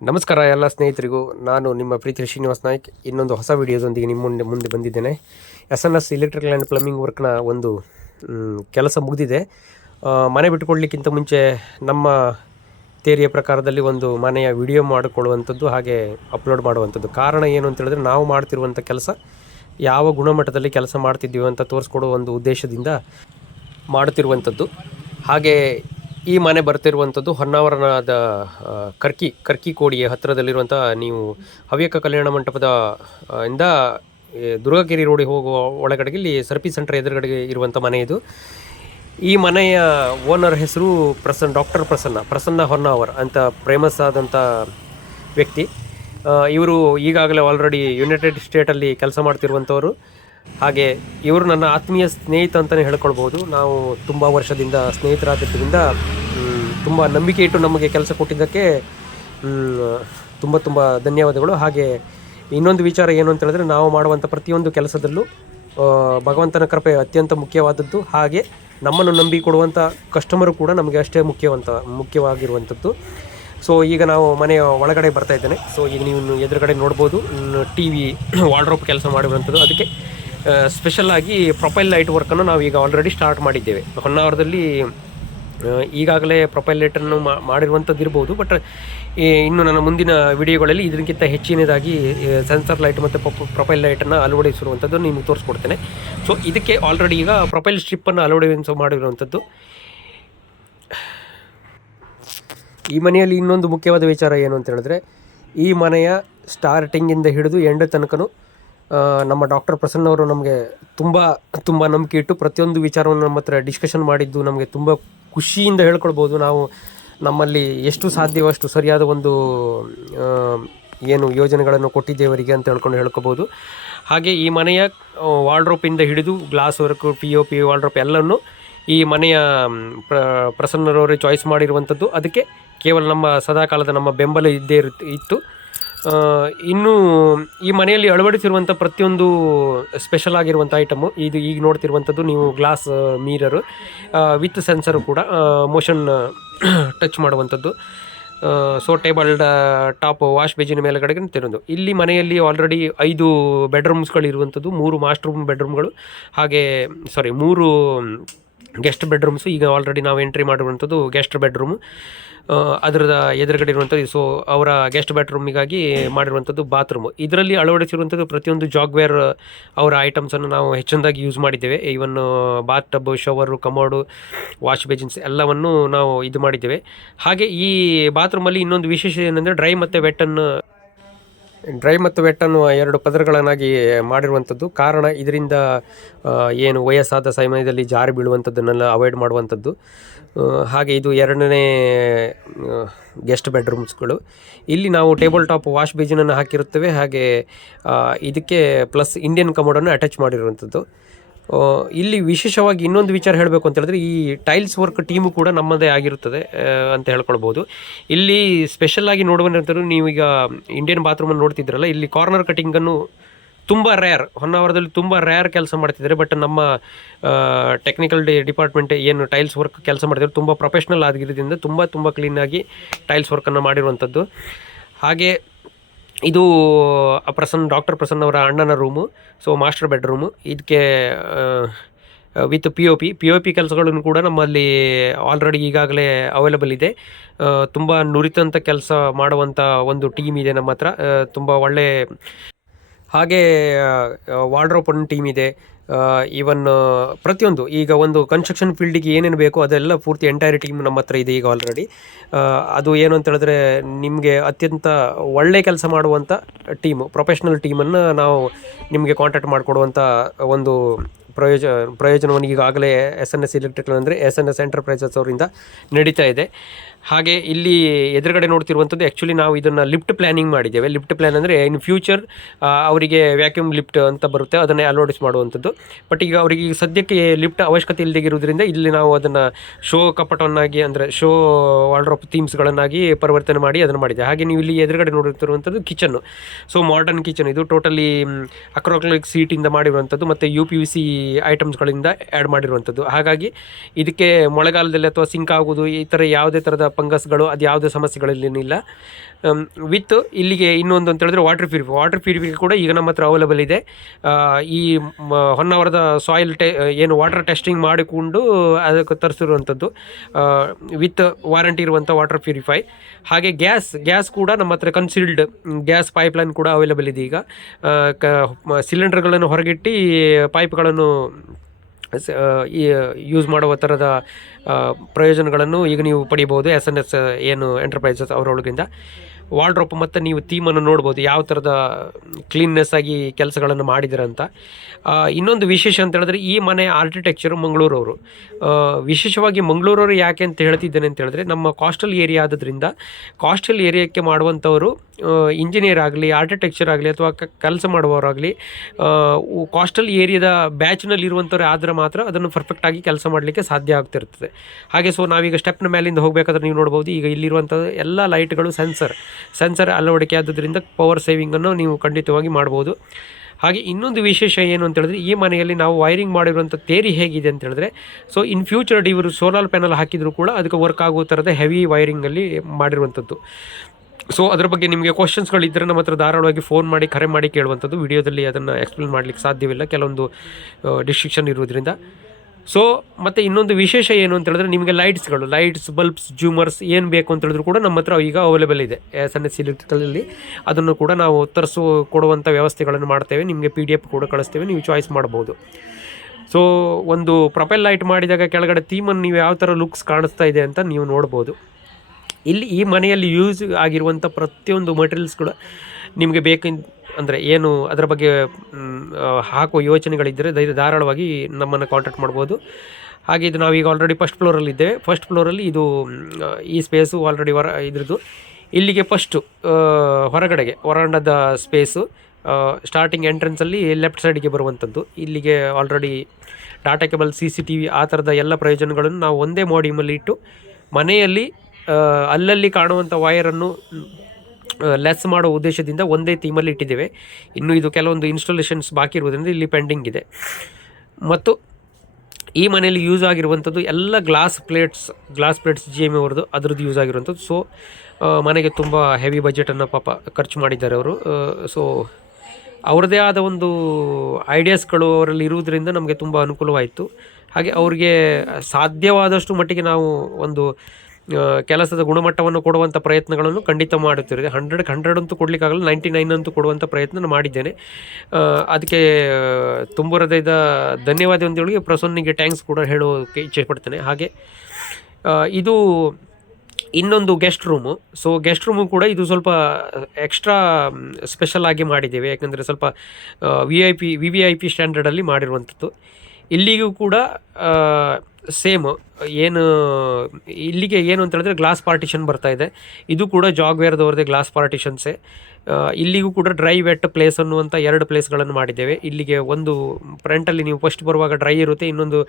ನಮಸ್ಕಾರ ಎಲ್ಲ ಸ್ನೇಹಿತರಿಗೂ. ನಾನು ನಿಮ್ಮ ಪ್ರೀತಿ ಶ್ರೀನಿವಾಸ್ ನಾಯ್ಕ್ ಇನ್ನೊಂದು ಹೊಸ ವಿಡಿಯೋದೊಂದಿಗೆ ನಿಮ್ಮ ಮುಂದೆ ಬಂದಿದ್ದೇನೆ. SNS ಎಲೆಕ್ಟ್ರಿಕಲ್ ಆ್ಯಂಡ್ ಪ್ಲಂಬಿಂಗ್ ವರ್ಕ್ನ ಒಂದು ಕೆಲಸ ಮುಗಿದಿದೆ. ಮನೆ ಬಿಟ್ಟುಕೊಡ್ಲಿಕ್ಕಿಂತ ಮುಂಚೆ ನಮ್ಮ ಥಿಯರಿಯ ಪ್ರಕಾರದಲ್ಲಿ ಒಂದು ಮನೆಯ ವಿಡಿಯೋ ಮಾಡಿಕೊಳ್ಳುವಂಥದ್ದು ಹಾಗೆ ಅಪ್ಲೋಡ್ ಮಾಡುವಂಥದ್ದು. ಕಾರಣ ಏನು ಅಂತ ಹೇಳಿದ್ರೆ, ನಾವು ಮಾಡ್ತಿರುವಂಥ ಕೆಲಸ ಯಾವ ಗುಣಮಟ್ಟದಲ್ಲಿ ಕೆಲಸ ಮಾಡ್ತಿದ್ದೀವಿ ಅಂತ ತೋರಿಸ್ಕೊಡುವ ಒಂದು ಉದ್ದೇಶದಿಂದ ಮಾಡುತ್ತಿರುವಂಥದ್ದು. ಹಾಗೆ ಈ ಮನೆ ಬರ್ತಿರುವಂಥದ್ದು ಹೊನ್ನಾವರನಾದ ಕರ್ಕಿ ಕೋಡಿಯ ಹತ್ತಿರದಲ್ಲಿರುವಂಥ, ನೀವು ಹವ್ಯಕ ಕಲ್ಯಾಣ ಮಂಟಪದ ಇಂದ ದುರ್ಗಗಿರಿ ರೋಡಿಗೆ ಹೋಗುವ ಒಳಗಡೆಗೆ ಇಲ್ಲಿ ಸರ್ಪಿ ಸೆಂಟರ್ ಎದುರುಗಡೆಗೆ ಇರುವಂಥ ಮನೆ ಇದು. ಈ ಮನೆಯ ಓನರ್ ಹೆಸರು ಡಾಕ್ಟರ್ ಪ್ರಸನ್ನ ಹೊನ್ನಾವರ್ ಅಂತ ಫೇಮಸ್ ಆದಂಥ ವ್ಯಕ್ತಿ. ಇವರು ಈಗಾಗಲೇ ಆಲ್ರೆಡಿ ಯುನೈಟೆಡ್ ಸ್ಟೇಟಲ್ಲಿ ಕೆಲಸ ಮಾಡ್ತಿರುವಂಥವ್ರು. ಹಾಗೆ ಇವರು ನನ್ನ ಆತ್ಮೀಯ ಸ್ನೇಹಿತ ಅಂತಲೇ ಹೇಳ್ಕೊಳ್ಬೋದು. ನಾವು ತುಂಬ ವರ್ಷದಿಂದ ಸ್ನೇಹಿತರಾಗಿದ್ದರಿಂದ ತುಂಬ ನಂಬಿಕೆ ಇಟ್ಟು ನಮಗೆ ಕೆಲಸ ಕೊಟ್ಟಿದ್ದಕ್ಕೆ ತುಂಬ ಧನ್ಯವಾದಗಳು. ಹಾಗೆ ಇನ್ನೊಂದು ವಿಚಾರ ಏನು ಅಂತ ಹೇಳಿದ್ರೆ, ನಾವು ಮಾಡುವಂಥ ಪ್ರತಿಯೊಂದು ಕೆಲಸದಲ್ಲೂ ಭಗವಂತನ ಕೃಪೆ ಅತ್ಯಂತ ಮುಖ್ಯವಾದದ್ದು. ಹಾಗೆ ನಮ್ಮನ್ನು ನಂಬಿ ಕೊಡುವಂಥ ಕಸ್ಟಮರು ಕೂಡ ನಮಗೆ ಅಷ್ಟೇ ಮುಖ್ಯವಾಗಿರುವಂಥದ್ದು. ಸೊ ಈಗ ನಾವು ಮನೆಯ ಒಳಗಡೆ ಬರ್ತಾ ಇದ್ದೇನೆ. ಸೊ ಈಗ ನೀವು ಎದುರುಗಡೆ ನೋಡ್ಬೋದು, TV ವಾರ್ಡ್ರೋಬ್ ಕೆಲಸ ಮಾಡಿರುವಂಥದ್ದು. ಅದಕ್ಕೆ ಸ್ಪೆಷಲ್ಲಾಗಿ ಪ್ರೊಫೈಲ್ ಲೈಟ್ ವರ್ಕನ್ನು ನಾವು ಈಗ ಆಲ್ರೆಡಿ ಸ್ಟಾರ್ಟ್ ಮಾಡಿದ್ದೇವೆ. ಹೊನ್ನಾವರದಲ್ಲಿ ಈಗಾಗಲೇ ಪ್ರೊಫೈಲ್ ಲೈಟನ್ನು ಮಾಡಿರುವಂಥದ್ದು ಇರ್ಬೋದು, ಬಟ್ ಇನ್ನು ನನ್ನ ಮುಂದಿನ ವಿಡಿಯೋಗಳಲ್ಲಿ ಇದಕ್ಕಿಂತ ಹೆಚ್ಚಿನದಾಗಿ ಸೆನ್ಸರ್ ಲೈಟ್ ಮತ್ತು ಪ್ರೊಫೈಲ್ ಲೈಟನ್ನು ಅಳವಡಿಸಿರುವಂಥದ್ದು ನಿಮಗೆ ತೋರಿಸ್ಕೊಡ್ತೇನೆ. ಸೊ ಇದಕ್ಕೆ ಆಲ್ರೆಡಿ ಈಗ ಪ್ರೊಫೈಲ್ ಸ್ಟ್ರಿಪ್ಪನ್ನು ಮಾಡಿರುವಂಥದ್ದು. ಈ ಮನೆಯಲ್ಲಿ ಇನ್ನೊಂದು ಮುಖ್ಯವಾದ ವಿಚಾರ ಏನು ಅಂತ ಹೇಳಿದ್ರೆ, ಈ ಮನೆಯ ಸ್ಟಾರ್ಟಿಂಗಿಂದ ಹಿಡಿದು ಎಂಡ್ ತನಕನೂ ನಮ್ಮ ಡಾಕ್ಟರ್ ಪ್ರಸನ್ನವರು ನಮಗೆ ತುಂಬ ನಂಬಿಕೆ ಇಟ್ಟು ಪ್ರತಿಯೊಂದು ವಿಚಾರವನ್ನು ನಮ್ಮ ಹತ್ರ ಡಿಸ್ಕಷನ್ ಮಾಡಿದ್ದು ನಮಗೆ ತುಂಬ ಖುಷಿಯಿಂದ ಹೇಳ್ಕೊಳ್ಬೋದು. ನಾವು ನಮ್ಮಲ್ಲಿ ಎಷ್ಟು ಸಾಧ್ಯವೋ ಅಷ್ಟು ಸರಿಯಾದ ಒಂದು ಏನು ಯೋಜನೆಗಳನ್ನು ಕೊಟ್ಟಿದ್ದೇವರಿಗೆ ಅಂತ ಹೇಳ್ಕೊಬೋದು. ಹಾಗೆ ಈ ಮನೆಯ ವಾರ್ಡ್ರೋಪಿಂದ ಹಿಡಿದು ಗ್ಲಾಸ್ ವರ್ಕು, POP ವಾರ್ಡ್ರೋಪ್ ಎಲ್ಲನೂ ಈ ಮನೆಯ ಪ್ರಸನ್ನರವರೇ ಚಾಯ್ಸ್ ಮಾಡಿರುವಂಥದ್ದು. ಅದಕ್ಕೆ ಕೇವಲ ನಮ್ಮ ಸದಾಕಾಲದ ನಮ್ಮ ಬೆಂಬಲ ಇತ್ತು. ಇನ್ನು ಈ ಮನೆಯಲ್ಲಿ ಅಳವಡಿಸಿರುವಂಥ ಪ್ರತಿಯೊಂದು ಸ್ಪೆಷಲ್ ಆಗಿರುವಂಥ ಐಟಮು ಇದು ಈಗ ನೋಡ್ತಿರುವಂಥದ್ದು. ನೀವು ಗ್ಲಾಸ್ ಮಿರರು ವಿತ್ ಸೆನ್ಸರು ಕೂಡ ಮೋಷನ್ ಟಚ್ ಮಾಡುವಂಥದ್ದು. ಸೊ ಟೇಬಲ್ ಟಾಪ್ ವಾಶ್ ಬೇಜಿನ ಮೇಲೆಗಡೆಗೆ ತಿರೋದು. ಇಲ್ಲಿ ಮನೆಯಲ್ಲಿ ಆಲ್ರೆಡಿ 5 ಬೆಡ್ರೂಮ್ಸ್ಗಳು ಇರುವಂಥದ್ದು, 3 ಮಾಸ್ಟರ್ ರೂಮ್ ಬೆಡ್ರೂಮ್ಗಳು, ಹಾಗೆ 3 ಗೆಸ್ಟ್ ಬೆಡ್ರೂಮ್ಸು. ಈಗ ಆಲ್ರೆಡಿ ನಾವು ಎಂಟ್ರಿ ಮಾಡಿರುವಂಥದ್ದು ಗೆಸ್ಟ್ ಬೆಡ್ರೂಮು. ಅದರದ ಎದುರುಗಡೆ ಇರುವಂಥದ್ದು ಸೊ ಅವರ ಗೆಸ್ಟ್ ಬೆಡ್ರೂಮಿಗಾಗಿ ಮಾಡಿರುವಂಥದ್ದು ಬಾತ್ರೂಮು. ಇದರಲ್ಲಿ ಅಳವಡಿಸಿರುವಂಥದ್ದು ಪ್ರತಿಯೊಂದು ಜಾಗ್ವೇರ್ ಅವರ ಐಟಮ್ಸನ್ನು ನಾವು ಹೆಚ್ಚಿನದಾಗಿ ಯೂಸ್ ಮಾಡಿದ್ದೇವೆ. Even Baat tub, ಶವರು, commode, wash basins ಎಲ್ಲವನ್ನು ನಾವು ಇದು ಮಾಡಿದ್ದೇವೆ. ಹಾಗೆ ಈ ಬಾತ್ರೂಮಲ್ಲಿ ಇನ್ನೊಂದು ವಿಶೇಷ ಏನಂದರೆ, ಡ್ರೈ ಮತ್ತು ವೆಟ್ಟನ್ನು 2 ಪದರಗಳನ್ನಾಗಿ ಮಾಡಿರುವಂಥದ್ದು. ಕಾರಣ ಇದರಿಂದ ಏನು ವಯಸ್ಸಾದ ಸಮಯದಲ್ಲಿ ಜಾರಿ ಬೀಳುವಂಥದ್ದನ್ನೆಲ್ಲ ಅವಾಯ್ಡ್ ಮಾಡುವಂಥದ್ದು. ಹಾಗೆ ಇದು 2ನೇ ಗೆಸ್ಟ್ ಬೆಡ್ರೂಮ್ಸ್ಗಳು. ಇಲ್ಲಿ ನಾವು ಟೇಬಲ್ ಟಾಪ್ ವಾಶ್ ಬೇಸಿನನ್ನು ಹಾಕಿರುತ್ತೇವೆ. ಹಾಗೆ ಇದಕ್ಕೆ ಪ್ಲಸ್ ಇಂಡಿಯನ್ ಕಮೋಡನ್ನು ಅಟ್ಯಾಚ್ ಮಾಡಿರುವಂಥದ್ದು. ಇಲ್ಲಿ ವಿಶೇಷವಾಗಿ ಇನ್ನೊಂದು ವಿಚಾರ ಹೇಳಬೇಕು ಅಂತ ಹೇಳಿದ್ರೆ, ಈ ಟೈಲ್ಸ್ ವರ್ಕ್ ಟೀಮು ಕೂಡ ನಮ್ಮದೇ ಆಗಿರುತ್ತದೆ ಅಂತ ಹೇಳ್ಕೊಳ್ಬೋದು. ಇಲ್ಲಿ ಸ್ಪೆಷಲ್ಲಾಗಿ ನೋಡುವಂಥದ್ದು, ನೀವೀಗ ಇಂಡಿಯನ್ ಬಾತ್ರೂಮನ್ನು ನೋಡ್ತಿದ್ರಲ್ಲ, ಇಲ್ಲಿ ಕಾರ್ನರ್ ಕಟಿಂಗನ್ನು ತುಂಬ ರೇರ್, ಹೊನ್ನಾವರದಲ್ಲಿ ತುಂಬ ರೇರ್ ಕೆಲಸ ಮಾಡ್ತಿದ್ದಾರೆ. ಬಟ್ ನಮ್ಮ ಟೆಕ್ನಿಕಲ್ ಡಿಪಾರ್ಟ್ಮೆಂಟ್ ಏನು ಟೈಲ್ಸ್ ವರ್ಕ್ ಕೆಲಸ ಮಾಡ್ತಿದ್ದಾರೆ ತುಂಬ ಪ್ರೊಫೆಷ್ನಲ್ ಆಗಿರೋದ್ರಿಂದ ತುಂಬ ಕ್ಲೀನಾಗಿ ಟೈಲ್ಸ್ ವರ್ಕನ್ನು ಮಾಡಿರುವಂಥದ್ದು. ಹಾಗೆ ಇದು ಡಾಕ್ಟರ್ ಪ್ರಸನ್ನ ಅವರ ಅಣ್ಣನ ರೂಮು. So master bedroom. ಇದಕ್ಕೆ ವಿತ್ POP ಕೆಲಸಗಳನ್ನು ಕೂಡ ನಮ್ಮಲ್ಲಿ ಆಲ್ರೆಡಿ ಈಗಾಗಲೇ ಅವೈಲಬಲ್ ಇದೆ. ತುಂಬ ನುರಿತಂಥ ಕೆಲಸ ಮಾಡುವಂಥ ಒಂದು ಟೀಮ್ ಇದೆ ನಮ್ಮ ಹತ್ರ, ತುಂಬ ಒಳ್ಳೆ. ಹಾಗೆ ವಾರ್ಡ್ರೋಪ್ ಟೀಮ್ ಇದೆ. ಈವನ್ ಪ್ರತಿಯೊಂದು ಈಗ ಒಂದು ಕನ್ಸ್ಟ್ರಕ್ಷನ್ ಫೀಲ್ಡಿಗೆ ಏನೇನು ಬೇಕೋ ಅದೆಲ್ಲ ಪೂರ್ತಿ ಎಂಟೈರ್ ಟೀಮ್ ನಮ್ಮ ಹತ್ರ ಇದೆ ಈಗ ಆಲ್ರೆಡಿ. ಅದು ಏನು ಅಂತ ಹೇಳಿದ್ರೆ, ನಿಮಗೆ ಅತ್ಯಂತ ಒಳ್ಳೆ ಕೆಲಸ ಮಾಡುವಂಥ ಟೀಮು, ಪ್ರೊಫೆಷ್ನಲ್ ಟೀಮನ್ನು ನಾವು ನಿಮಗೆ ಕಾಂಟ್ಯಾಕ್ಟ್ ಮಾಡಿಕೊಡುವಂಥ ಒಂದು ಪ್ರಯೋಜನವನ್ನು ಈಗಾಗಲೇ SNS ಎಲೆಕ್ಟ್ರಿಕಲ್ ಅಂದರೆ SNS ಎಂಟರ್ಪ್ರೈಸಸ್ ಅವರಿಂದ ನಡೀತಾ ಇದೆ. ಹಾಗೆ ಇಲ್ಲಿ ಎದುರುಗಡೆ ನೋಡ್ತಿರುವಂಥದ್ದು ಆ್ಯಕ್ಚುಲಿ ನಾವು ಇದನ್ನು ಲಿಫ್ಟ್ ಪ್ಲ್ಯಾನಿಂಗ್ ಮಾಡಿದ್ದೇವೆ. ಲಿಫ್ಟ್ ಪ್ಲ್ಯಾನ್ ಅಂದರೆ ಇನ್ ಫ್ಯೂಚರ್ ಅವರಿಗೆ ವ್ಯಾಕ್ಯೂಮ್ ಲಿಫ್ಟ್ ಅಂತ ಬರುತ್ತೆ, ಅದನ್ನೇ ಅಲೋಡಿಸ್ ಮಾಡುವಂಥದ್ದು. ಬಟ್ ಈಗ ಅವರಿಗೆ ಸದ್ಯಕ್ಕೆ ಲಿಫ್ಟ್ ಅವಶ್ಯಕತೆ ಇಲ್ಲದೆ ಇರೋದ್ರಿಂದ ಇಲ್ಲಿ ನಾವು ಅದನ್ನು ಶೋ ಕಪಟವನ್ನಾಗಿ, ಅಂದರೆ ಶೋ ವಾರ್ಡ್ರೋಪ್ ಥೀಮ್ಸ್ಗಳನ್ನಾಗಿ ಪರಿವರ್ತನೆ ಮಾಡಿ ಅದನ್ನು ಮಾಡಿದೆ. ಹಾಗೆ ನೀವು ಇಲ್ಲಿ ಎದುರುಗಡೆ ನೋಡುತ್ತಿರುವಂಥದ್ದು ಕಿಚನ್ನು. ಸೊ ಮಾಡರ್ನ್ ಕಿಚನ್ ಇದು, ಟೋಟಲಿ ಅಕ್ರೋಕ್ಲಿಕ್ ಸೀಟಿಂದ ಮಾಡಿರುವಂಥದ್ದು ಮತ್ತು UPVC ಐಟಮ್ಸ್ಗಳಿಂದ ಆ್ಯಡ್ ಮಾಡಿರುವಂಥದ್ದು. ಹಾಗಾಗಿ ಇದಕ್ಕೆ ಮಳೆಗಾಲದಲ್ಲಿ ಅಥವಾ ಸಿಂಕ್ ಆಗೋದು ಈ ಥರ ಯಾವುದೇ ಥರದ ಫಂಗಸ್ಗಳು ಅದು ಯಾವುದೇ ಸಮಸ್ಯೆಗಳೇನಿಲ್ಲ. ವಿತ್ ಇಲ್ಲಿಗೆ ಇನ್ನೊಂದು ಅಂತ ಹೇಳಿದ್ರೆ ವಾಟರ್ ಪ್ಯೂರಿಫೈ ಕೂಡ ಈಗ ನಮ್ಮ ಹತ್ರ ಅವೈಲೇಬಲ್ ಇದೆ. ಈ ಹೊನ್ನಾವರದ ಸಾಯಿಲ್ ಏನು ವಾಟರ್ ಟೆಸ್ಟಿಂಗ್ ಮಾಡಿಕೊಂಡು ಅದಕ್ಕೆ ತರಿಸಿರುವಂಥದ್ದು ವಿತ್ ವಾರಂಟಿ ಇರುವಂಥ ವಾಟರ್ ಪ್ಯೂರಿಫೈ. ಹಾಗೆ ಗ್ಯಾಸ್ ಕೂಡ ನಮ್ಮ ಹತ್ರ ಕನ್ಸೀಲ್ಡ್ ಗ್ಯಾಸ್ ಪೈಪ್ಲೈನ್ ಕೂಡ ಅವೈಲೇಬಲ್ ಇದೆ. ಈಗ ಸಿಲಿಂಡರ್ಗಳನ್ನು ಹೊರಗಿಟ್ಟು ಪೈಪ್ಗಳನ್ನು ಯೂಸ್ ಮಾಡುವ ಥರದ ಪ್ರಯೋಜನಗಳನ್ನು ಈಗ ನೀವು ಪಡಿಬೋದು. SNS ಏನು ಎಂಟರ್ಪ್ರೈಸಸ್ ಅವರೊಳಗಿಂದ ವಾರ್ಡ್ರೋಪ್ ಮತ್ತು ನೀವು ಥೀಮನ್ನು ನೋಡ್ಬೋದು ಯಾವ ಥರದ ಕ್ಲೀನ್ನೆಸ್ ಆಗಿ ಕೆಲಸಗಳನ್ನು ಮಾಡಿದ್ದಾರೆ ಅಂತ. ಇನ್ನೊಂದು ವಿಶೇಷ ಅಂತ ಹೇಳಿದ್ರೆ ಈ ಮನೆ ಆರ್ಕಿಟೆಕ್ಚರು ಮಂಗಳೂರವರು. ವಿಶೇಷವಾಗಿ ಮಂಗಳೂರವರು ಯಾಕೆ ಅಂತ ಹೇಳ್ತಿದ್ದೇನೆ ಅಂತ ಹೇಳಿದ್ರೆ ನಮ್ಮ ಕಾಸ್ಟಲ್ ಏರಿಯಾ ಆಗೋದ್ರಿಂದ ಕಾಸ್ಟಲ್ ಏರಿಯಾಕ್ಕೆ ಮಾಡುವಂಥವರು ಇಂಜಿನಿಯರ್ ಆಗಲಿ ಆರ್ಕಿಟೆಕ್ಚರ್ ಆಗಲಿ ಅಥವಾ ಕೆಲಸ ಮಾಡುವವರಾಗಲಿ ಕಾಸ್ಟಲ್ ಏರಿಯಾದ ಬ್ಯಾಚ್ನಲ್ಲಿ ಇರುವಂಥವ್ರು ಆದರೆ ಮಾತ್ರ ಅದನ್ನು ಪರ್ಫೆಕ್ಟಾಗಿ ಕೆಲಸ ಮಾಡಲಿಕ್ಕೆ ಸಾಧ್ಯ ಆಗ್ತಿರ್ತದೆ. ಹಾಗೆ ಸೊ ನಾವೀಗ ಸ್ಟೆಪ್ನ ಮೇಲಿಂದ ಹೋಗಬೇಕಾದ್ರೆ ನೀವು ನೋಡ್ಬೋದು ಈಗ ಇಲ್ಲಿರುವಂಥ ಎಲ್ಲ ಲೈಟ್ಗಳು ಸೆನ್ಸರ್ ಅಳವಡಿಕೆ ಆಗೋದ್ರಿಂದ ಪವರ್ ಸೇವಿಂಗನ್ನು ನೀವು ಖಂಡಿತವಾಗಿ ಮಾಡ್ಬೋದು. ಹಾಗೆ ಇನ್ನೊಂದು ವಿಶೇಷ ಏನು ಅಂತ ಹೇಳಿದ್ರೆ ಈ ಮನೆಯಲ್ಲಿ ನಾವು ವೈರಿಂಗ್ ಮಾಡಿರುವಂಥ ಥಿಯರಿ ಹೇಗಿದೆ ಅಂತ ಹೇಳಿದ್ರೆ ಸೊ ಇನ್ ಫ್ಯೂಚರ್ ಇವರು ಸೋಲಾರ್ ಪ್ಯಾನಲ್ ಹಾಕಿದರೂ ಕೂಡ ಅದಕ್ಕೆ ವರ್ಕ್ ಆಗೋ ಥರದ ಹೆವಿ ವೈರಿಂಗಲ್ಲಿ ಮಾಡಿರುವಂಥದ್ದು. ಸೊ ಅದ್ರ ಬಗ್ಗೆ ನಿಮಗೆ ಕ್ವಶನ್ಸ್ಗಳಿದ್ದರೆ ನಮ್ಮ ಹತ್ರ ಧಾರಾಳವಾಗಿ ಫೋನ್ ಮಾಡಿ ಕರೆ ಮಾಡಿ ಕೇಳುವಂಥದ್ದು. ವಿಡಿಯೋದಲ್ಲಿ ಅದನ್ನು ಎಕ್ಸ್ಪ್ಲೇನ್ ಮಾಡಲಿಕ್ಕೆ ಸಾಧ್ಯವಿಲ್ಲ, ಕೆಲವೊಂದು ಡಿಸ್ಟ್ರಿಕ್ಷನ್ ಇರೋದ್ರಿಂದ. ಸೊ ಮತ್ತು ಇನ್ನೊಂದು ವಿಶೇಷ ಏನು ಅಂತ ಹೇಳಿದ್ರೆ ನಿಮಗೆ ಲೈಟ್ಸ್ ಬಲ್ಬ್ಸ್ ಜೂಮರ್ಸ್ ಏನು ಬೇಕು ಅಂತ ಹೇಳಿದ್ರು ಕೂಡ ನಮ್ಮ ಹತ್ರ ಈಗ ಅವೈಲೇಬಲ್ ಇದೆ. SNS ಎಲೆಕ್ಟ್ರಿಕಲಲ್ಲಿ ಅದನ್ನು ಕೂಡ ನಾವು ಕೊಡುವಂಥ ವ್ಯವಸ್ಥೆಗಳನ್ನು ಮಾಡ್ತೇವೆ. ನಿಮಗೆ PDF ಕೂಡ ಕಳಿಸ್ತೇವೆ, ನೀವು ಚಾಯ್ಸ್ ಮಾಡ್ಬೋದು. ಸೊ ಒಂದು ಪ್ರೊಪೈಲ್ ಲೈಟ್ ಮಾಡಿದಾಗ ಕೆಳಗಡೆ ಥೀಮನ್ನು ನೀವು ಯಾವ ಥರ ಲುಕ್ಸ್ ಕಾಣಿಸ್ತಾ ಇದೆ ಅಂತ ನೀವು ನೋಡ್ಬೋದು. ಇಲ್ಲಿ ಈ ಮನೆಯಲ್ಲಿ ಯೂಸ್ ಆಗಿರುವಂಥ ಪ್ರತಿಯೊಂದು ಮಟೀರಿಯಲ್ಸ್ ಕೂಡ ನಿಮಗೆ ಅಂದರೆ ಏನು ಅದರ ಬಗ್ಗೆ ಹಾಕುವ ಯೋಚನೆಗಳಿದ್ದರೆ ಧಾರಾಳವಾಗಿ ನಮ್ಮನ್ನು ಕಾಂಟ್ಯಾಕ್ಟ್ ಮಾಡ್ಬೋದು. ಹಾಗೆ ಇದು ನಾವೀಗ ಆಲ್ರೆಡಿ ಫಸ್ಟ್ ಫ್ಲೋರಲ್ಲಿದ್ದೇವೆ. ಫಸ್ಟ್ ಫ್ಲೋರಲ್ಲಿ ಇದು ಈ ಸ್ಪೇಸು ಆಲ್ರೆಡಿ ಇದ್ರದ್ದು ಇಲ್ಲಿಗೆ ಫಸ್ಟು ಹೊರಗಡೆಗೆ ವರಾಂಡದ ಸ್ಪೇಸು ಸ್ಟಾರ್ಟಿಂಗ್ ಎಂಟ್ರೆನ್ಸಲ್ಲಿ ಲೆಫ್ಟ್ ಸೈಡಿಗೆ ಬರುವಂಥದ್ದು. ಇಲ್ಲಿಗೆ ಆಲ್ರೆಡಿ ಡಾಟಾ ಕೇಬಲ್ CCTV ಆ ಥರದ ಎಲ್ಲ ಪ್ರಯೋಜನಗಳನ್ನು ನಾವು ಒಂದೇ ಮಾಡ್ಯೂಮಲ್ಲಿ ಇಟ್ಟು ಮನೆಯಲ್ಲಿ ಅಲ್ಲಲ್ಲಿ ಕಾಣುವಂಥ ವೈರನ್ನು ಲೆಸ್ ಮಾಡೋ ಉದ್ದೇಶದಿಂದ ಒಂದೇ ಥೀಮಲ್ಲಿ ಇಟ್ಟಿದ್ದೇವೆ. ಇನ್ನು ಇದು ಕೆಲವೊಂದು ಇನ್ಸ್ಟಾಲೇಷನ್ಸ್ ಬಾಕಿ ಇರುವುದರಿಂದ ಇಲ್ಲಿ ಪೆಂಡಿಂಗ್ ಇದೆ. ಮತ್ತು ಈ ಮನೆಯಲ್ಲಿ ಯೂಸ್ ಆಗಿರುವಂಥದ್ದು ಎಲ್ಲ ಗ್ಲಾಸ್ ಪ್ಲೇಟ್ಸ್ GMA ಅವ್ರದ್ದು ಅದರದ್ದು ಯೂಸ್ ಆಗಿರುವಂಥದ್ದು. ಸೊ ಮನೆಗೆ ತುಂಬ ಹೆವಿ ಬಜೆಟನ್ನು ಪಾಪ ಖರ್ಚು ಮಾಡಿದ್ದಾರೆ ಅವರು. ಸೊ ಅವ್ರದ್ದೇ ಆದ ಒಂದು ಐಡಿಯಾಸ್ಗಳು ಅವರಲ್ಲಿ ಇರುವುದರಿಂದ ನಮಗೆ ತುಂಬ ಅನುಕೂಲವಾಯಿತು. ಹಾಗೆ ಅವರಿಗೆ ಸಾಧ್ಯವಾದಷ್ಟು ಮಟ್ಟಿಗೆ ನಾವು ಒಂದು ಕೆಲಸದ ಗುಣಮಟ್ಟವನ್ನು ಕೊಡುವಂಥ ಪ್ರಯತ್ನಗಳನ್ನು ಖಂಡಿತ ಮಾಡುತ್ತಿರೋದು. 100 ಅಂತೂ ಕೊಡಲಿಕ್ಕಾಗಲ್ಲ, 99 ಅಂತೂ ಕೊಡುವಂಥ ಪ್ರಯತ್ನ ಮಾಡಿದ್ದೇನೆ. ಅದಕ್ಕೆ ತುಂಬ ಹೃದಯದ ಧನ್ಯವಾದದೊಂದಿಗೆ ಪ್ರಸನ್ನಿಗೆ ಥ್ಯಾಂಕ್ಸ್ ಕೂಡ ಹೇಳೋಕ್ಕೆ ಇಚ್ಛೆಪಡ್ತೇನೆ. ಹಾಗೆ ಇದು ಇನ್ನೊಂದು guest room. So guest room ಕೂಡ ಇದು ಸ್ವಲ್ಪ ಎಕ್ಸ್ಟ್ರಾ ಸ್ಪೆಷಲ್ ಆಗಿ ಮಾಡಿದ್ದೇವೆ, ಯಾಕಂದರೆ ಸ್ವಲ್ಪ VVIP ಸ್ಟ್ಯಾಂಡರ್ಡಲ್ಲಿ ಮಾಡಿರುವಂಥದ್ದು. ಇಲ್ಲಿಗೂ ಕೂಡ ಸೇಮ್ ಇಲ್ಲಿಗೆ ಏನು ಅಂತ ಹೇಳಿದ್ರೆ ಗ್ಲಾಸ್ ಪಾರ್ಟಿಷನ್ ಬರ್ತಾ ಇದೆ. ಇದು ಕೂಡ ಜಾಗ್ವೇರ್ದವ್ರದ್ದೇ ಗ್ಲಾಸ್ ಪಾರ್ಟಿಷನ್ಸೇ. ಇಲ್ಲಿಗೂ ಕೂಡ ಡ್ರೈ ವೆಟ್ ಪ್ಲೇಸ್ ಅನ್ನುವಂಥ 2 ಪ್ಲೇಸ್ಗಳನ್ನು ಮಾಡಿದ್ದೇವೆ. ಇಲ್ಲಿಗೆ ಒಂದು ಫ್ರಂಟಲ್ಲಿ ನೀವು ಫಸ್ಟ್ ಬರುವಾಗ ಡ್ರೈ ಇರುತ್ತೆ, ಇನ್ನೊಂದು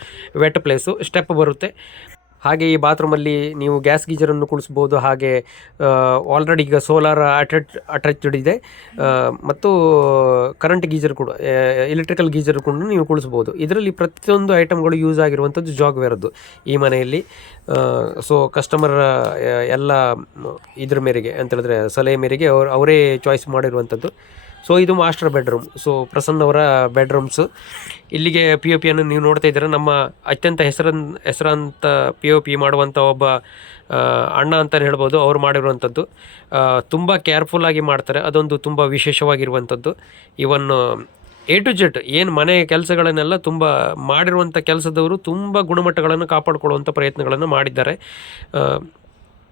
ವೆಟ್ ಪ್ಲೇಸು ಸ್ಟೆಪ್ ಬರುತ್ತೆ. ಹಾಗೆ ಈ ಬಾತ್ರೂಮಲ್ಲಿ ನೀವು ಗ್ಯಾಸ್ ಗೀಜರನ್ನು ಕುಳಿಸ್ಬೋದು. ಹಾಗೆ ಆಲ್ರೆಡಿ ಈಗ ಸೋಲಾರ್ ಅಟ್ಯಾಚ್ಡ್ ಇದೆ ಮತ್ತು ಕರೆಂಟ್ ಗೀಜರ್ ಕೂಡ ಎಲೆಕ್ಟ್ರಿಕಲ್ ಗೀಜರ್ ಕೂಡ ನೀವು ಕುಳಿಸ್ಬೋದು. ಇದರಲ್ಲಿ ಪ್ರತಿಯೊಂದು ಐಟಮ್ಗಳು ಯೂಸ್ ಆಗಿರುವಂಥದ್ದು ಜಾಗ್ವೇರದ್ದು ಈ ಮನೆಯಲ್ಲಿ. ಸೊ ಕಸ್ಟಮರ್ ಎಲ್ಲ ಇದ್ರ ಮೇರೆಗೆ ಅಂತ ಹೇಳಿದ್ರೆ ಸಲಹೆ ಮೇರೆಗೆ ಅವರೇ ಚಾಯ್ಸ್ ಮಾಡಿರುವಂಥದ್ದು. ಸೊ ಇದು ಮಾಸ್ಟರ್ ಬೆಡ್ರೂಮ್. ಸೊ ಪ್ರಸನ್ನ ಅವರ ಬೆಡ್ರೂಮ್ಸು. ಇಲ್ಲಿಗೆ POPಯನ್ನು ನೀವು ನೋಡ್ತಾ ಇದ್ದೀರ. ನಮ್ಮ ಅತ್ಯಂತ ಹೆಸರಾಂತ POP ಮಾಡುವಂಥ ಒಬ್ಬ ಅಣ್ಣ ಅಂತಲೇ ಹೇಳ್ಬೋದು. ಅವ್ರು ಮಾಡಿರುವಂಥದ್ದು ತುಂಬ ಕೇರ್ಫುಲ್ಲಾಗಿ ಮಾಡ್ತಾರೆ, ಅದೊಂದು ತುಂಬ ವಿಶೇಷವಾಗಿರುವಂಥದ್ದು. ಇವನ್ A to Z ಏನು ಮನೆ ಕೆಲಸಗಳನ್ನೆಲ್ಲ ತುಂಬ ಮಾಡಿರುವಂಥ ಕೆಲಸದವರು ತುಂಬ ಗುಣಮಟ್ಟಗಳನ್ನು ಕಾಪಾಡಿಕೊಳ್ಳುವಂಥ ಪ್ರಯತ್ನಗಳನ್ನು ಮಾಡಿದ್ದಾರೆ.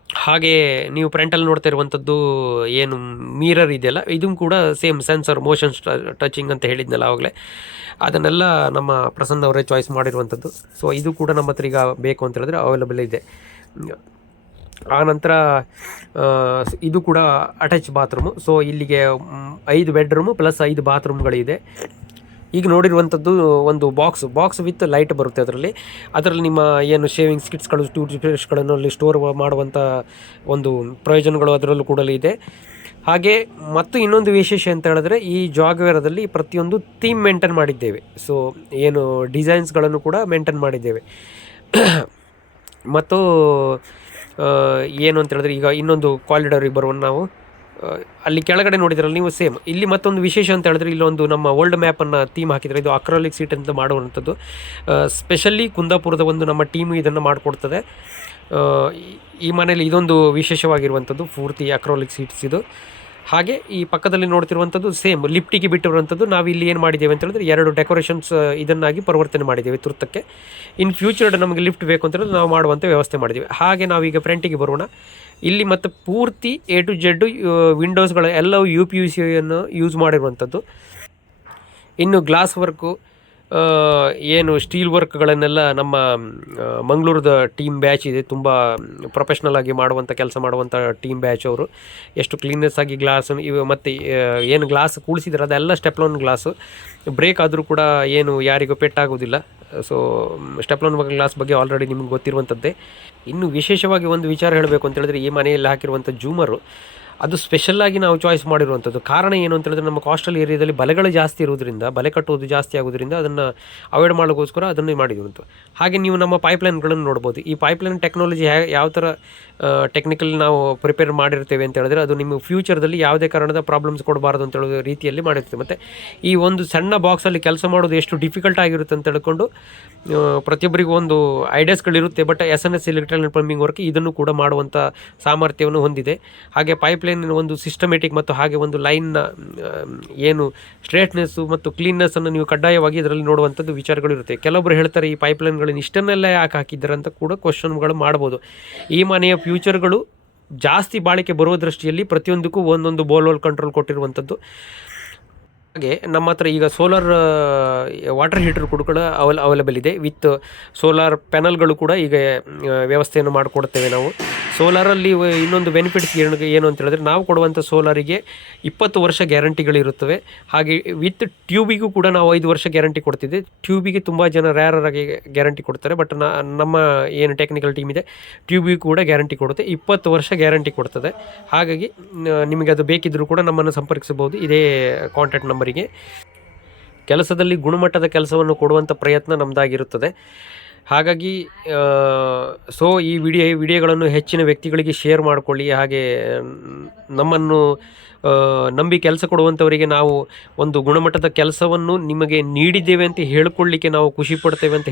ಹಾಗೆ ನೀವು ಫ್ರಂಟಲ್ಲಿ ನೋಡ್ತಾ ಇರುವಂಥದ್ದು ಏನು ಮಿರರ್ ಇದೆಯಲ್ಲ, ಇದು ಕೂಡ ಸೇಮ್ ಸೆನ್ಸರ್ ಮೋಷನ್ ಟಚಿಂಗ್ ಅಂತ ಹೇಳಿದ್ನಲ್ಲ ಆವಾಗಲೇ, ಅದನ್ನೆಲ್ಲ ನಮ್ಮ ಪ್ರಸನ್ನ ಅವರೇ ಚಾಯ್ಸ್ ಮಾಡಿರುವಂಥದ್ದು. ಸೊ ಇದು ಕೂಡ ನಮ್ಮ ಹತ್ರ ಈಗ ಬೇಕು ಅಂತ ಹೇಳಿದ್ರೆ ಅವೈಲೇಬಲ್ ಇದೆ. ಆನಂತರ ಇದು ಕೂಡ ಅಟ್ಯಾಚ್ ಬಾತ್ರೂಮು. ಸೊ ಇಲ್ಲಿಗೆ 5 ಬೆಡ್ರೂಮು ಪ್ಲಸ್ 5 ಬಾತ್ರೂಮ್ಗಳಿದೆ. ಈಗ ನೋಡಿರುವಂಥದ್ದು ಒಂದು ಬಾಕ್ಸ್ ವಿತ್ ಲೈಟ್ ಬರುತ್ತೆ. ಅದರಲ್ಲಿ ನಿಮ್ಮ ಏನು ಶೇವಿಂಗ್ಸ್ ಕಿಟ್ಸ್ಗಳು ಟೂತ್ ಪೇಸ್ಟ್ಗಳನ್ನು ಅಲ್ಲಿ ಸ್ಟೋರ್ ಮಾಡುವಂಥ ಒಂದು ಪ್ರಯೋಜನಗಳು ಅದರಲ್ಲೂ ಕೂಡ ಇದೆ. ಹಾಗೆ ಮತ್ತು ಇನ್ನೊಂದು ವಿಶೇಷ ಅಂತ ಹೇಳಿದ್ರೆ ಈ ಜಾಗ್ವೇರದಲ್ಲಿ ಪ್ರತಿಯೊಂದು ಥೀಮ್ ಮೇಂಟೈನ್ ಮಾಡಿದ್ದೇವೆ. ಸೊ ಏನು ಡಿಸೈನ್ಸ್ಗಳನ್ನು ಕೂಡ ಮೇಂಟೈನ್ ಮಾಡಿದ್ದೇವೆ. ಮತ್ತು ಏನು ಅಂತ ಹೇಳಿದ್ರೆ ಈಗ ಇನ್ನೊಂದು ಕಾರಿಡಾರಿಗೆ ಬರುವ ನಾವು ಅಲ್ಲಿ ಕೆಳಗಡೆ ನೋಡಿದ್ರಲ್ಲ ನೀವು ಸೇಮ್ ಇಲ್ಲಿ ಮತ್ತೊಂದು ವಿಶೇಷ ಅಂತ ಹೇಳಿದ್ರೆ ಇಲ್ಲೊಂದು ನಮ್ಮ ವರ್ಲ್ಡ್ ಮ್ಯಾಪನ್ನು ಥೀಮ್ ಹಾಕಿದರೆ ಇದು ಅಕ್ರಾಲಿಕ್ ಸೀಟ್ ಅಂತ ಮಾಡುವಂಥದ್ದು ಸ್ಪೆಷಲಿ ಕುಂದಾಪುರದ ಒಂದು ನಮ್ಮ ಟೀಮು ಇದನ್ನು ಮಾಡಿಕೊಡ್ತದೆ. ಈ ಮನೇಲಿ ಇದೊಂದು ವಿಶೇಷವಾಗಿರುವಂಥದ್ದು ಪೂರ್ತಿ ಅಕ್ರಾಲಿಕ್ ಸೀಟ್ಸ್ ಇದು. ಹಾಗೆ ಈ ಪಕ್ಕದಲ್ಲಿ ನೋಡ್ತಿರುವಂಥದ್ದು ಸೇಮ್ ಲಿಫ್ಟಿಗೆ ಬಿಟ್ಟಿರುವಂಥದ್ದು. ನಾವು ಇಲ್ಲಿ ಏನು ಮಾಡಿದ್ದೇವೆ ಅಂತ ಹೇಳಿದ್ರೆ 2 ಡೆಕೋರೇಷನ್ಸ್ ಇದನ್ನಾಗಿ ಪರಿವರ್ತನೆ ಮಾಡಿದ್ದೇವೆ ತುರ್ತಕ್ಕೆ. ಇನ್ ಫ್ಯೂಚರ್ ನಮಗೆ ಲಿಫ್ಟ್ ಬೇಕು ಅಂತ ಹೇಳಿದ್ರೆ ನಾವು ಮಾಡುವಂಥ ವ್ಯವಸ್ಥೆ ಮಾಡಿದ್ದೇವೆ. ಹಾಗೆ ನಾವೀಗ ಫ್ರಂಟಿಗೆ ಬರೋಣ. ಇಲ್ಲಿ ಮತ್ತು ಪೂರ್ತಿ A to Z ವಿಂಡೋಸ್ಗಳ ಎಲ್ಲವೂ UPVC-ಯನ್ನು ಯೂಸ್ ಮಾಡಿರುವಂಥದ್ದು. ಇನ್ನು ಗ್ಲಾಸ್ ವರ್ಕು ಏನು ಸ್ಟೀಲ್ ವರ್ಕ್ಗಳನ್ನೆಲ್ಲ ನಮ್ಮ ಮಂಗಳೂರದ ಟೀಮ್ ಬ್ಯಾಚ್ ಇದೆ, ತುಂಬ ಪ್ರೊಫೆಷ್ನಲ್ ಆಗಿ ಮಾಡುವಂಥ ಕೆಲಸ ಮಾಡುವಂಥ ಟೀಮ್ ಬ್ಯಾಚ್ ಅವರು. ಎಷ್ಟು ಕ್ಲೀನ್ನೆಸ್ ಆಗಿ ಗ್ಲಾಸ್ ಇವು ಮತ್ತು ಏನು ಗ್ಲಾಸ್ ಕೂಡಿಸಿದ್ರೆ ಅದೆಲ್ಲ ಸ್ಟೆಪ್ಲೋನ್ ಗ್ಲಾಸು. ಬ್ರೇಕ್ ಆದರೂ ಕೂಡ ಏನು ಯಾರಿಗೂ ಪೆಟ್ಟಾಗೋದಿಲ್ಲ. ಸೊ ಸ್ಟೆಪ್ಲೋನ್ ಗ್ಲಾಸ್ ಬಗ್ಗೆ ಆಲ್ರೆಡಿ ನಿಮ್ಗೆ ಗೊತ್ತಿರುವಂಥದ್ದೇ. ಇನ್ನು ವಿಶೇಷವಾಗಿ ಒಂದು ವಿಚಾರ ಹೇಳಬೇಕು ಅಂತ ಹೇಳಿದ್ರೆ ಈ ಮನೆಯಲ್ಲಿ ಹಾಕಿರುವಂಥ ಜೂಮರು ಅದು ಸ್ಪೆಷಲ್ಲಾಗಿ ನಾವು ಚಾಯ್ಸ್ ಮಾಡಿರುವಂಥದ್ದು. ಕಾರಣ ಏನು ಅಂತ ಹೇಳಿದ್ರೆ ನಮ್ಮ ಕೋಸ್ಟಲ್ ಏರಿಯಾದಲ್ಲಿ ಬಲೆಗಳು ಜಾಸ್ತಿ ಇರೋದ್ರಿಂದ, ಬಲೆ ಕಟ್ಟುವುದು ಜಾಸ್ತಿ ಆಗೋದ್ರಿಂದ ಅದನ್ನು ಅವಾಯ್ಡ್ ಮಾಡೋಕ್ಕೋಸ್ಕರ ಅದನ್ನೇ ಮಾಡಿರುವಂಥ. ಹಾಗೆ ನೀವು ನಮ್ಮ ಪೈಪ್ಲೈನ್ಗಳನ್ನು ನೋಡ್ಬೋದು. ಈ ಪೈಪ್ಲೈನ್ ಟೆಕ್ನಾಲಜಿ ಯಾವ ಥರ ಟೆಕ್ನಿಕಲ್ ನಾವು ಪ್ರಿಪೇರ್ ಮಾಡಿರ್ತೇವೆ ಅಂತ ಹೇಳಿದ್ರೆ ಅದು ನಿಮ್ಮ ಫ್ಯೂಚರ್ದಲ್ಲಿ ಯಾವುದೇ ಕಾರಣದ ಪ್ರಾಬ್ಲಮ್ಸ್ ಕೊಡಬಾರ್ದು ಅಂತ ಹೇಳೋ ರೀತಿಯಲ್ಲಿ ಮಾಡಿರ್ತೇವೆ. ಮತ್ತು ಈ ಒಂದು ಸಣ್ಣ ಬಾಕ್ಸಲ್ಲಿ ಕೆಲಸ ಮಾಡೋದು ಎಷ್ಟು ಡಿಫಿಕಲ್ಟ್ ಆಗಿರುತ್ತೆ ಅಂತ ಹೇಳ್ಕೊಂಡು ಪ್ರತಿಯೊಬ್ಬರಿಗೂ ಒಂದು ಐಡಿಯಾಸ್ಗಳಿರುತ್ತೆ. But SNS electrical and plumbing work ಇದನ್ನು ಕೂಡ ಮಾಡುವಂಥ ಸಾಮರ್ಥ್ಯವನ್ನು ಹೊಂದಿದೆ. ಹಾಗೆ ಪೈಪ್ಲೈನಿನ ಒಂದು ಸಿಸ್ಟಮೆಟಿಕ್ ಮತ್ತು ಹಾಗೆ ಒಂದು ಲೈನ್ನ ಏನು ಸ್ಟ್ರೇಟ್ನೆಸ್ಸು ಮತ್ತು ಕ್ಲೀನ್ನೆಸ್ಸನ್ನು ನೀವು ಕಡ್ಡಾಯವಾಗಿ ಇದರಲ್ಲಿ ನೋಡುವಂಥದ್ದು ವಿಚಾರಗಳಿರುತ್ತೆ. ಕೆಲವೊಬ್ಬರು ಹೇಳ್ತಾರೆ ಈ ಪೈಪ್ಲೈನ್ಗಳನ್ನು ಇಷ್ಟನ್ನೆಲ್ಲ ಯಾಕೆ ಹಾಕಿದ್ದಾರೆ ಅಂತ ಕೂಡ ಕ್ವಶನ್ಗಳು ಮಾಡ್ಬೋದು. ಈ ಮನೆಯ ಫ್ಯೂಚರ್ಗಳು ಜಾಸ್ತಿ ಬಾಳಿಕೆ ಬರುವ ದೃಷ್ಟಿಯಲ್ಲಿ ಪ್ರತಿಯೊಂದಕ್ಕೂ ಒಂದೊಂದು ಬೋಲ್ವಾಲ್ ಕಂಟ್ರೋಲ್ ಕೊಟ್ಟಿರುವಂಥದ್ದು. ಹಾಗೆ ನಮ್ಮ ಹತ್ರ ಈಗ ಸೋಲಾರ್ ವಾಟರ್ ಹೀಟರ್ ಕೂಡ ಅವೈಲೇಬಲ್ ಇದೆ. ವಿತ್ ಸೋಲಾರ್ ಪ್ಯಾನಲ್ಗಳು ಕೂಡ ಈಗ ವ್ಯವಸ್ಥೆಯನ್ನು ಮಾಡಿಕೊಡ್ತೇವೆ ನಾವು. ಸೋಲಾರಲ್ಲಿ ಇನ್ನೊಂದು ಬೆನಿಫಿಟ್ಸ್ ಏನು ಅಂತ ಹೇಳಿದ್ರೆ ನಾವು ಕೊಡುವಂಥ ಸೋಲಾರಿಗೆ 20 ವರ್ಷ ಗ್ಯಾರಂಟಿಗಳಿರುತ್ತವೆ. ಹಾಗೆ ವಿತ್ ಟ್ಯೂಬಿಗೂ ಕೂಡ ನಾವು 5 ವರ್ಷ ಗ್ಯಾರಂಟಿ ಕೊಡ್ತಿದ್ದೆ. ಟ್ಯೂಬಿಗೆ ತುಂಬ ಜನ ರ್ಯಾರಾಗಿ ಗ್ಯಾರಂಟಿ ಕೊಡ್ತಾರೆ. ಬಟ್ ನಮ್ಮ ಏನು ಟೆಕ್ನಿಕಲ್ ಟೀಮ್ ಇದೆ ಟ್ಯೂಬಿಗೂ ಕೂಡ ಗ್ಯಾರಂಟಿ ಕೊಡುತ್ತೆ, 20 ವರ್ಷ ಗ್ಯಾರಂಟಿ ಕೊಡ್ತದೆ. ಹಾಗಾಗಿ ನಿಮಗೆ ಅದು ಬೇಕಿದ್ದರೂ ಕೂಡ ನಮ್ಮನ್ನು ಸಂಪರ್ಕಿಸಬಹುದು ಇದೇ ಕಾಂಟ್ಯಾಕ್ಟ್ ನಂಬರಿಗೆ. ಕೆಲಸದಲ್ಲಿ ಗುಣಮಟ್ಟದ ಕೆಲಸವನ್ನು ಕೊಡುವಂಥ ಪ್ರಯತ್ನ ನಮ್ಮದಾಗಿರುತ್ತದೆ. ಹಾಗಾಗಿ ಸೊ ಈ ವಿಡಿಯೋಗಳನ್ನು ಹೆಚ್ಚಿನ ವ್ಯಕ್ತಿಗಳಿಗೆ ಶೇರ್ ಮಾಡಿಕೊಳ್ಳಿ. ಹಾಗೆ ನಮ್ಮನ್ನು ನಂಬಿ ಕೆಲಸ ಕೊಡುವಂಥವರಿಗೆ ನಾವು ಒಂದು ಗುಣಮಟ್ಟದ ಕೆಲಸವನ್ನು ನಿಮಗೆ ನೀಡಿದ್ದೇವೆ ಅಂತ ಹೇಳಿಕೊಳ್ಳಿಕ್ಕೆ ನಾವು ಖುಷಿ ಪಡ್ತೇವೆ ಅಂತ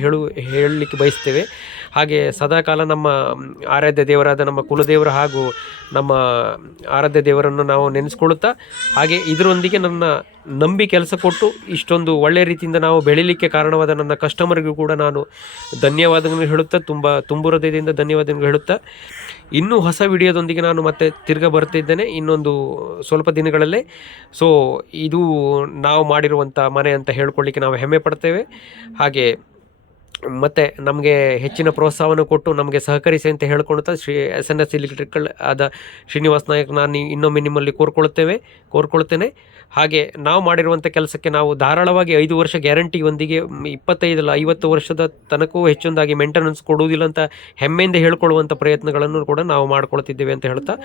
ಹೇಳಲಿಕ್ಕೆ ಬಯಸ್ತೇವೆ. ಹಾಗೆ ಸದಾಕಾಲ ನಮ್ಮ ಆರಾಧ್ಯ ದೇವರಾದ ನಮ್ಮ ಕುಲದೇವರು ಹಾಗೂ ನಮ್ಮ ಆರಾಧ್ಯ ದೇವರನ್ನು ನಾವು ನೆನೆಸ್ಕೊಳ್ಳುತ್ತಾ, ಹಾಗೆ ಇದರೊಂದಿಗೆ ನನ್ನ ನಂಬಿ ಕೆಲಸ ಕೊಟ್ಟು ಇಷ್ಟೊಂದು ಒಳ್ಳೆಯ ರೀತಿಯಿಂದ ನಾವು ಬೆಳೀಲಿಕ್ಕೆ ಕಾರಣವಾದ ನನ್ನ ಕಸ್ಟಮರ್ಗೂ ಕೂಡ ನಾನು ಧನ್ಯವಾದಗಳನ್ನು ಹೇಳುತ್ತಾ, ತುಂಬ ಹೃದಯದಿಂದ ಧನ್ಯವಾದಗಳು ಹೇಳುತ್ತಾ, ಇನ್ನೂ ಹೊಸ ವಿಡಿಯೋದೊಂದಿಗೆ ನಾನು ಮತ್ತೆ ತಿರ್ಗಾ ಬರ್ತಿದ್ದೇನೆ ಇನ್ನೊಂದು ಸ್ವಲ್ಪ ದಿನಗಳಲ್ಲೇ. ಸೊ ಇದು ನಾವು ಮಾಡಿರುವಂಥ ಮನೆ ಅಂತ ಹೇಳ್ಕೊಳ್ಳಿಕ್ಕೆ ನಾವು ಹೆಮ್ಮೆ ಪಡ್ತೇವೆ. ಹಾಗೆ ಮತ್ತು ನಮಗೆ ಹೆಚ್ಚಿನ ಪ್ರೋತ್ಸಾಹವನ್ನು ಕೊಟ್ಟು ನಮಗೆ ಸಹಕರಿಸಿ ಅಂತ ಹೇಳ್ಕೊಳ್ತಾ SNS ಎಲೆಕ್ಟ್ರಿಕಲ್ ಆದ ಶ್ರೀನಿವಾಸ್ ನಾಯಕ್ ನಾನು ಇನ್ನೊಮ್ಮೆ ನಿಮ್ಮಲ್ಲಿ ಕೋರ್ಕೊಳ್ತೇನೆ. ಹಾಗೆ ನಾವು ಮಾಡಿರುವಂಥ ಕೆಲಸಕ್ಕೆ ನಾವು ಧಾರಾಳವಾಗಿ 5 ವರ್ಷ ಗ್ಯಾರಂಟಿಯೊಂದಿಗೆ 25-50 ವರ್ಷದ ತನಕವೂ ಹೆಚ್ಚೊಂದಾಗಿ ಮೇಂಟೆನೆನ್ಸ್ ಕೊಡುವುದಿಲ್ಲ ಅಂತ ಹೆಮ್ಮೆಯಿಂದ ಹೇಳ್ಕೊಳ್ಳುವಂಥ ಪ್ರಯತ್ನಗಳನ್ನು ಕೂಡ ನಾವು ಮಾಡ್ಕೊಳ್ತಿದ್ದೇವೆ ಅಂತ ಹೇಳ್ತಾ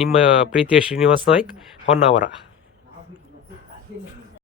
ನಿಮ್ಮ ಪ್ರೀತಿಯ ಶ್ರೀನಿವಾಸ್ ನಾಯ್ಕ್ ಹೊನ್ನಾವರ.